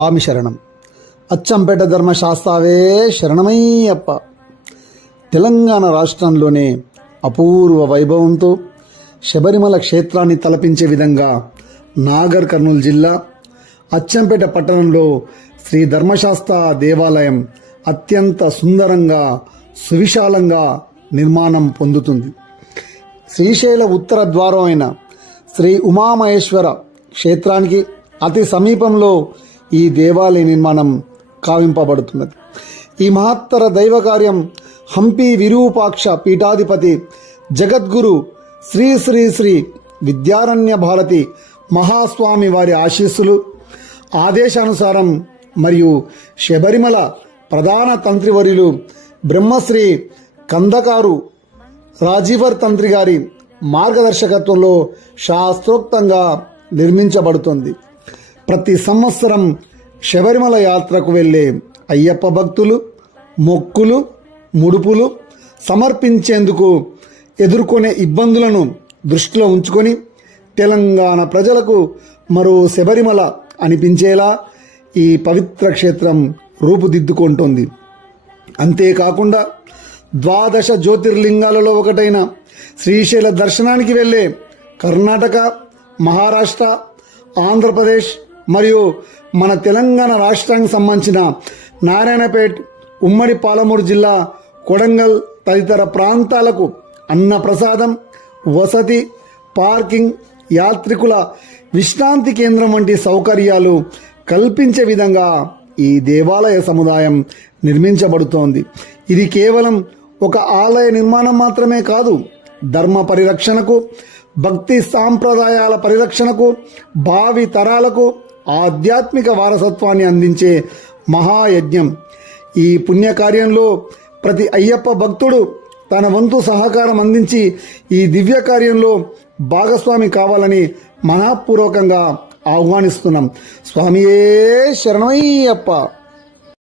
స్వామి శరణం. అచ్చంపేట ధర్మశాస్త్రావే శరణమయ్యప్ప. తెలంగాణ రాష్ట్రంలోనే అపూర్వ వైభవంతో శబరిమల క్షేత్రాన్ని తలపించే విధంగా నాగర్ కర్నూలు జిల్లా అచ్చంపేట పట్టణంలో శ్రీ ధర్మశాస్త్ర దేవాలయం అత్యంత సుందరంగా సువిశాలంగా నిర్మాణం పొందుతుంది. శ్రీశైల ఉత్తర ద్వారం అయిన శ్రీ ఉమామహేశ్వర క్షేత్రానికి అతి సమీపంలో ఈ దేవాలయ నిర్మాణం కావింపబడుతున్నది. ఈ మహత్తర దైవ కార్యం హంపి విరూపాక్ష పీఠాధిపతి జగద్గురు శ్రీ శ్రీ శ్రీ విద్యారణ్య భారతి మహాస్వామి వారి ఆశీస్సులు ఆదేశానుసారం మరియు శబరిమల ప్రధాన తంత్రివర్యులు బ్రహ్మశ్రీ కందకారు రాజీవర్ తంత్రి గారి మార్గదర్శకత్వంలో శాస్త్రోక్తంగా నిర్మించబడుతుంది. ప్రతి సంవత్సరం శబరిమల యాత్రకు వెళ్ళే అయ్యప్ప భక్తులు మొక్కులు ముడుపులు సమర్పించేందుకు ఎదుర్కొనే ఇబ్బందులను దృష్టిలో ఉంచుకొని తెలంగాణ ప్రజలకు మరో శబరిమల అనిపించేలా ఈ పవిత్ర క్షేత్రం రూపుదిద్దుకుంటోంది. అంతేకాకుండా ద్వాదశ జ్యోతిర్లింగాలలో ఒకటైన శ్రీశైల దర్శనానికి వెళ్ళే కర్ణాటక, మహారాష్ట్ర, ఆంధ్రప్రదేశ్ మరియు మన తెలంగాణ రాష్ట్రానికి సంబంధించిన నారాయణపేట్, ఉమ్మడి పాలమూరు జిల్లా, కొడంగల్ తదితర ప్రాంతాలకు అన్నప్రసాదం, వసతి, పార్కింగ్, యాత్రికుల విశ్రాంతి కేంద్రం వంటి సౌకర్యాలు కల్పించే విధంగా ఈ దేవాలయ సముదాయం నిర్మించబడుతోంది. ఇది కేవలం ఒక ఆలయ నిర్మాణం మాత్రమే కాదు, ధర్మ పరిరక్షణకు, భక్తి సాంప్రదాయాల పరిరక్షణకు, భావి తరాలకు ఆధ్యాత్మిక వారసత్వాన్ని అందించే మహాయజ్ఞం. ఈ పుణ్యకార్యంలో ప్రతి అయ్యప్ప భక్తుడు తన వంతు సహకారం అందించి ఈ దివ్య కార్యంలో భాగస్వామి కావాలని మనఃపూర్వకంగా ఆహ్వానిస్తున్నాం. స్వామియే శరణమయ్యప్ప.